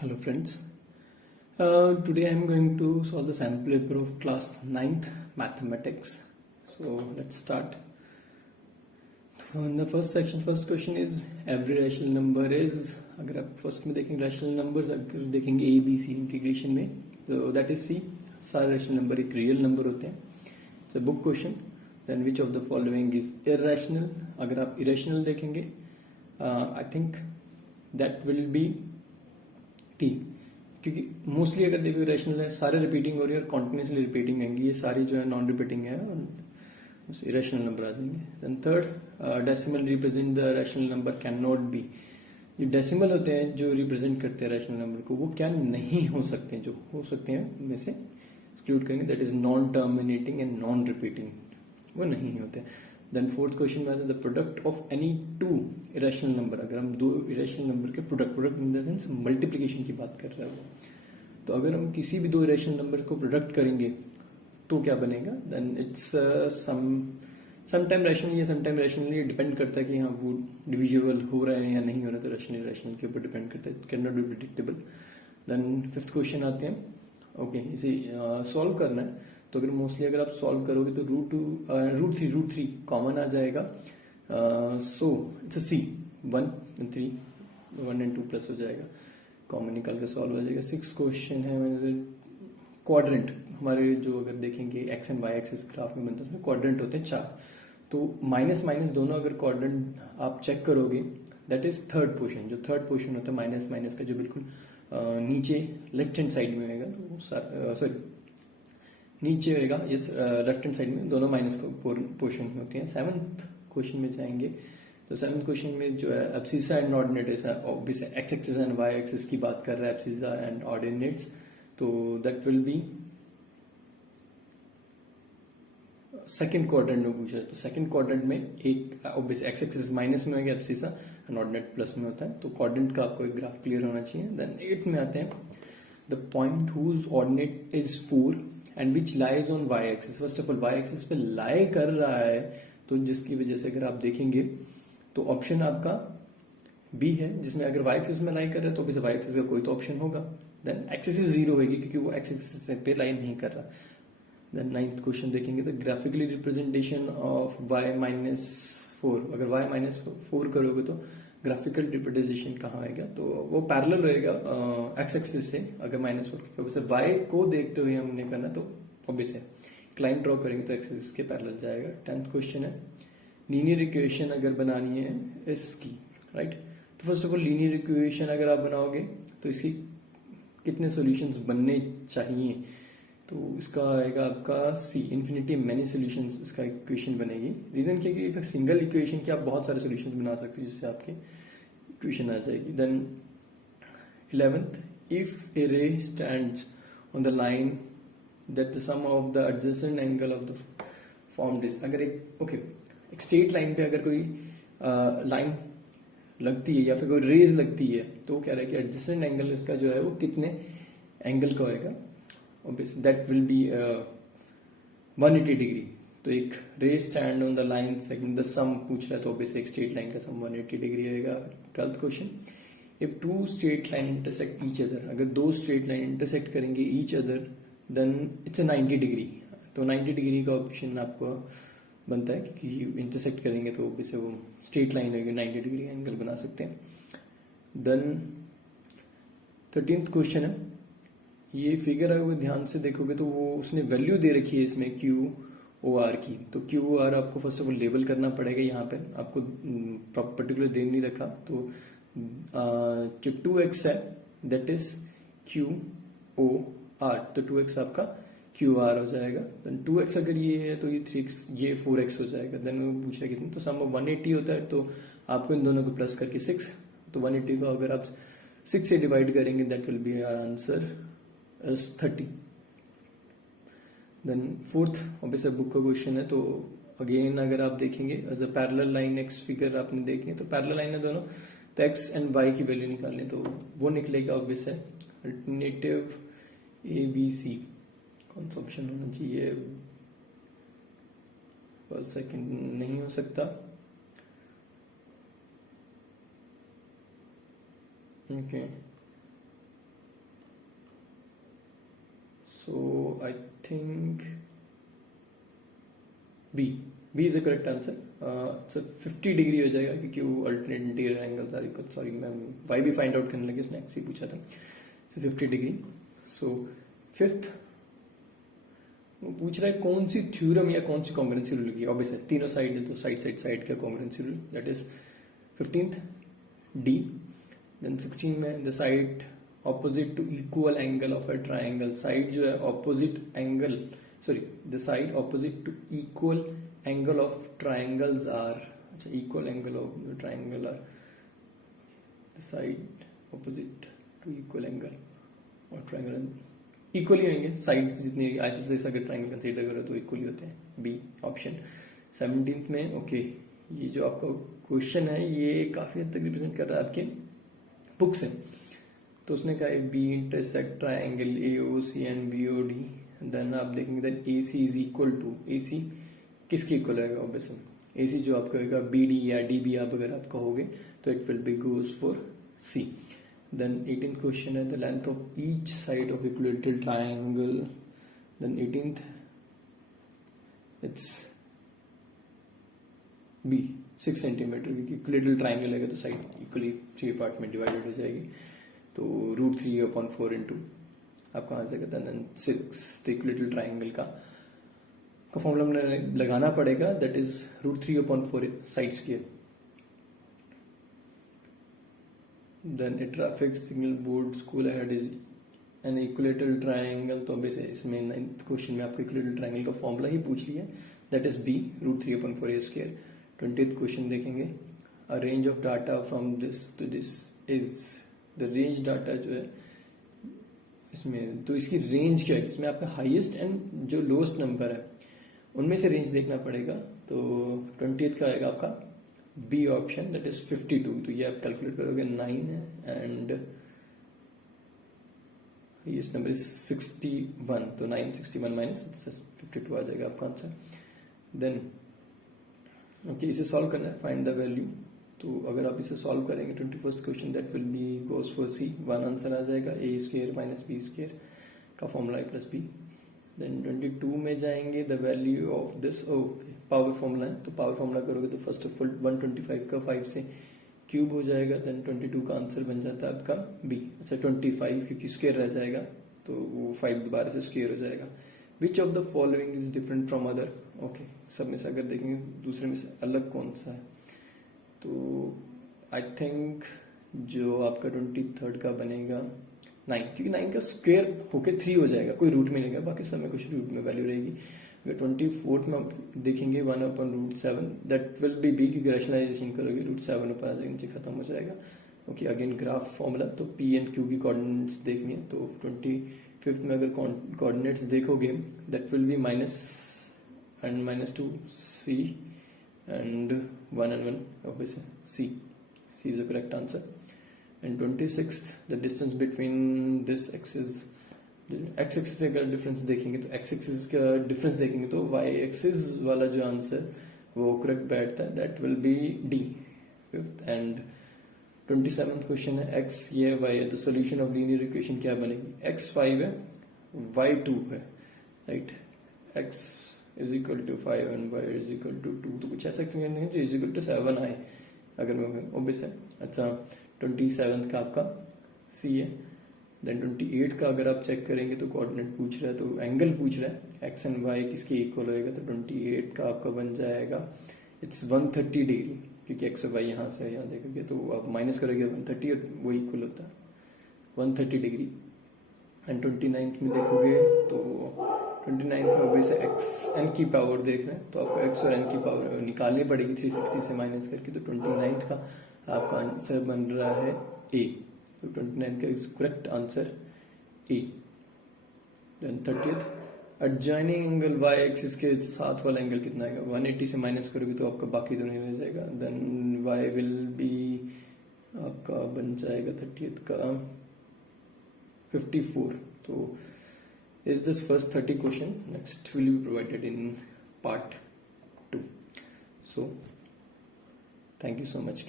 Hello friends. Today I am going to solve the sample paper of class 9th mathematics. So let's start. So in the first section, first question is every rational number is, अगर आप first में देखेंगे rational numbers, अगर देखेंगे A B C integration में तो that is C, सारे rational number एक रियल नंबर होते हैं. It's a book question. Then which of the following is irrational. अगर आप इरेशनल देखेंगे I think that will be T, क्योंकि मोस्टली अगर देखो रैशनल है सारे रिपीटिंग हो रही है और कॉन्टिन्यूसली रिपीटिंग होंगी, ये सारी जो है नॉन रिपीटिंग है और इरेशनल नंबर आ जाएंगे. Then third, decimal represent the rational number can not be. ये डेसिमल होते हैं जो रिप्रेजेंट करते हैं रैशनल नंबर को, वो क्या नहीं हो सकते हैं, जो हो सकते हैं उनमें से एक्सक्लूड करेंगे. That is non terminating and non repeating, वो नहीं होते. देन फोर्थ क्वेश्चन में आता है the product of any two irrational number. अगर हम दो इरेशनल नंबर के product in the sense multiplication की बात कर रहे हैं, तो अगर हम किसी भी दो इरेशनल नंबर को प्रोडक्ट करेंगे तो क्या बनेगा. देन इट्स समटाइम रैशनल या समटाइम रैशनली, डिपेंड करता है कि हाँ वो डिविजिबल हो रहा है या नहीं हो रहा है, तो रैशनल रैशनल के ऊपर डिपेंड करता है. It can not be predictable. Then fifth question आते हैं. ओके, इसे सॉल्व करना है तो अगर मोस्टली अगर आप सॉल्व करोगे तो रूट थ्री कॉमन आ जाएगा. So it's C 1 and 3, 1 and 2 plus हो जाएगा, कॉमन निकाल के सॉल्व हो जाएगा. सिक्स क्वेश्चन है क्वाड्रेंट. हमारे जो अगर देखेंगे X and Y axis graph में बनता है क्वाड्रेंट होते हैं 4, तो माइनस माइनस दोनों अगर क्वाड्रेंट आप चेक करोगे दैट इज थर्ड पोर्शन. जो थर्ड पोर्शन होता है माइनस माइनस का, जो बिल्कुल नीचे लेफ्ट हैंड साइड में होगा, तो सॉरी नीचे होगा, यस लेफ्ट हैंड साइड में दोनों माइनस पोर्शन होती हैं. सेवंथ क्वेश्चन में जाएंगे तो सेवंथ क्वेश्चन में जो है abscissa and ordinates, obvious X axis and Y axis की बात कर रहा है एब्सिसा एंड ऑर्डिनेट्स, तो that will be second quadrant में पूछ रहा है. तो सेकंड क्वाड्रेंट में एक ऑब्वियस एक्स एक्सिस माइनस में होगा एब्सिसा एंड ऑर्डिनेट प्लस में होता है, तो क्वाड्रेंट का आपको एक ग्राफ क्लियर होना चाहिए. देन एट्थ में आते हैं the point whose ordinate is 4 and which lies on Y axis. First of all Y axis पे लाई कर रहा है, तो जिसकी वजह से अगर आप देखेंगे तो ऑप्शन आपका बी है, जिसमें अगर वाई एक्सिस में लाई कर रहा है तो वाई एक्सिस का कोई तो ऑप्शन होगा. देन एक्सिस जीरो होगी क्योंकि वो एक्स एक्सिस पे लाई नहीं कर रहा. देन नाइन्थ क्वेश्चन देखेंगे तो graphically representation of Y minus 4. अगर वाई माइनस 4 करोगे तो ग्राफिकल रिप्रेजेंटेशन कहाँ आएगा, तो वो पैरेलल रहेगा एक्स एक्सिस से. अगर -4 वैसे वाई को देखते हुए हमने करना, तो ऑब्वियस है लाइन ड्रॉ करेंगे तो एक्स एक्सिस के पैरेलल जाएगा. 10th क्वेश्चन है लीनियर इक्वेशन अगर बनानी है इसकी, राइट. तो first of all linear equation अगर आप बनाओगे तो इसकी कितने सॉल्यूशंस बनने चाहिए, तो इसका आएगा आपका सी इन्फिनिटी मैनी सॉल्यूशंस इसका इक्वेशन बनेगी. रीजन क्या कि सिंगल इक्वेशन के आप बहुत सारे सॉल्यूशंस बना सकते हो जिससे आपकी इक्वेशन आ जाएगी. Then 11th if a ray stands on the line that the sum of the adjacent angle of the formed is. अगर एक स्ट्रेट लाइन पे अगर कोई लाइन लगती है या फिर कोई रेज लगती है, तो वो कह रहा है कि एडजेसेंट एंगल इसका जो है वो कितने एंगल का होएगा. obviously that will be 180 degree. तो एक ray stand on the line segment the sum पूछ रहा है, तो ऑब्वियसली एक स्ट्रेट लाइन का सम 180 डिग्री आएगा. 12th question if two straight line intersect each other. अगर दो स्ट्रेट लाइन इंटरसेक्ट करेंगे each other than it's 90 degree. तो 90 डिग्री का ऑप्शन आपको बनता है क्योंकि इंटरसेक्ट करेंगे तो ऑब्वियसली वो स्ट्रेट लाइन होगी, 90 डिग्री एंगल बना सकते हैं. देन 13th क्वेश्चन है, ये फिगर अगर ध्यान से देखोगे तो वो उसने वैल्यू दे रखी है इसमें क्यू ओ आर की. तो क्यू ओ आर आपको फर्स्ट ऑफ ऑल लेबल करना पड़ेगा. यहाँ पे आपको पर्टिकुलर दे नहीं रखा, तो जो 2x है that is Q O R, तो 2x आपका क्यू आर हो जाएगा. देन 2x अगर ये है तो ये 3x ये 4x हो जाएगा. देन वो पूछा कितना, तो सम 180 होता है, तो आपको इन दोनों को प्लस करके 6, तो 180 को अगर आप 6 से डिवाइड करेंगे that will be our answer is 30. Then 4th obviously book का क्वेश्चन है, तो अगेन अगर आप देखेंगे as a parallel line X figure आपने देखी, तो पैरेलल लाइन है दोनों, तो एक्स एंड वाई की वैल्यू निकालनी, तो वो निकलेगा ऑब्वियस है अल्टरनेटिव ए बी सी. कौन सा ऑप्शन होना चाहिए, फर्स्ट सेकंड नहीं हो सकता. Okay So I think B is the correct answer. So 50 degree हो जाएगा क्योंकि वो alternate interior angles are equal. Sorry मैं वाई भी फाइंड आउट करने लगे, उसने एक्स ही पूछा था. सो 50 डिग्री. सो फिफ्थ वो पूछ रहा है कौन सी थ्योरम या कौन सी कॉन्ग्रुएंसी रूल की. ऑब्वियस है तीनों साइड है तो साइड का congruency rule, that is 15th D. Then 16 में the side opposite to equal angle of a triangle. Side जो है opposite angle, sorry the side opposite to equal angle of triangles are. अच्छा, equal angle of triangle are the side opposite to equal angle और triangle equally होंगे. Sides जितनी isosceles अगर triangle consider करो तो equally होते हैं. B option. 17th में ओके, ये जो आपका क्वेश्चन है ये काफी हद तक रिप्रेजेंट कर रहा है आपके बुक से. तो उसने कहा है B intersect triangle A O C and B O D. Then आप देखेंगे that A C is equal to, A C किसके इक्वल आएगा. ऑब्वियसली ए सी जो आपका होगा बी डी या डी बी आप अगर आप कहोगे तो it will be goes for C. Then 18th question है the length of each side of equilateral triangle. Then 18th it's B 6 centimetre, क्योंकि इक्विलेटरल ट्राइंगल है तो साइड इक्वली 3 पार्ट में डिवाइडेड हो जाएगी. तो √3/4 इंटू आपका आ जाएगा. देन 6 तो इक्विलेटरल ट्राइंगल का फॉर्मूला लगाना पड़ेगा, दैट इज √3/4 साइड्स की. Then a traffic signal board school ahead is an equilateral triangle. तो अभी से इसमें 9th क्वेश्चन में आपको इक्विलेटरल ट्राइंगल का फॉर्मूला ही पूछ लिया, that is B √3/4a². 20th question देखेंगे. A range of data from this to this is the range data जो है इसमें, तो इसकी रेंज क्या है. इसमें आपका हाईएस्ट एंड जो लोएस्ट नंबर है उनमें से रेंज देखना पड़ेगा. तो 20th का आएगा आपका बी ऑप्शन, दैट इज 52. तो ये आप कैलकुलेट करोगे 9 है एंड इस नंबर इज 61. तो 961 माइनस 52 आ जाएगा आपका आंसर. देन ओके, इसे सॉल्व करना है, फाइंड द वैल्यू. तो अगर आप इसे सॉल्व करेंगे 21st question that will be goes for C. 1 answer आ जाएगा a² माइनस b² का formula a plus B. Then 22 में जाएंगे, the value of this, okay power formula है तो पावर फॉर्मूला करोगे तो फर्स्ट ऑफ ऑल 125 का 5 से क्यूब हो जाएगा. देन 22 का आंसर बन जाता है आपका बी. अच्छा 25 क्योंकि स्क्वायर रह जाएगा तो वो 5 दोबारा से स्क्वायर हो जाएगा. विच of the following is different from other. Okay, सब में से अगर देखेंगे दूसरे में से अलग कौन सा है, तो आई थिंक जो आपका 23rd का बनेगा 9, क्योंकि 9 का स्क्वायर होके 3 हो जाएगा, कोई रूट में नहीं रहेगा, बाकी सब में कुछ रूट में वैल्यू रहेगी. अगर 24th में आप देखेंगे 1/√7 दैट विल बी बी, क्योंकि रैशनलाइजेशन करोगे √7 ऊपर आ जाएगा, नीचे खत्म हो जाएगा. ओके, अगेन ग्राफ फॉर्मूला, तो पी एंड क्यू की कोऑर्डिनेट्स देखनी है. तो 25th में अगर कोऑर्डिनेट्स देखोगे that will B -1 and -2 C and 1 and 1 obviously C is the correct answer. And 26th the distance between this axis, x axis का difference देखेंगे तो x एक्सिस का डिफरेंस देखेंगे तो y एक्सिस वाला जो आंसर वो करेक्ट बैठता है, that will B D. And 27th question है x ये y है तो सोल्यूशन ऑफ लीनियर इक्वेशन क्या बनेगी. x 5 है y 2 है, right. x is equal to 5 and y is equal to 2, तो कुछ ऐसा नहीं है जो इज इक्वल टू 7 आए अगर मैं ऑब्वियस है. अच्छा 27th का आपका C है. देन 28 का अगर आप चेक करेंगे तो कोऑर्डिनेट पूछ रहा है, तो एंगल पूछ रहा है x एंड y किसके इक्वल होएगा. तो 28 का आपका बन जाएगा इट्स 130 डिग्री, क्योंकि x और y यहाँ से यहाँ देखोगे तो आप माइनस करोगे 130 और वो इक्वल होता है 130 डिग्री. एंड 29th में देखोगे तो 29th में ऑब्वियसली x n की पावर देख रहे हैं तो आपको x और n की पावर निकालनी पड़ेगी 360 से माइनस करके. तो 29th का आपका आंसर बन रहा है A. तो 29th का is correct answer A. Then 30th adjoining angle y axis के साथ वाला एंगल कितना आएगा. 180 से माइनस करोगे तो आपका बाकी तो नहीं रह जाएगा. देन y विल बी आपका बन जाएगा 30th का 54. तो is this first 30 question, next will be provided in part 2. So thank you so much.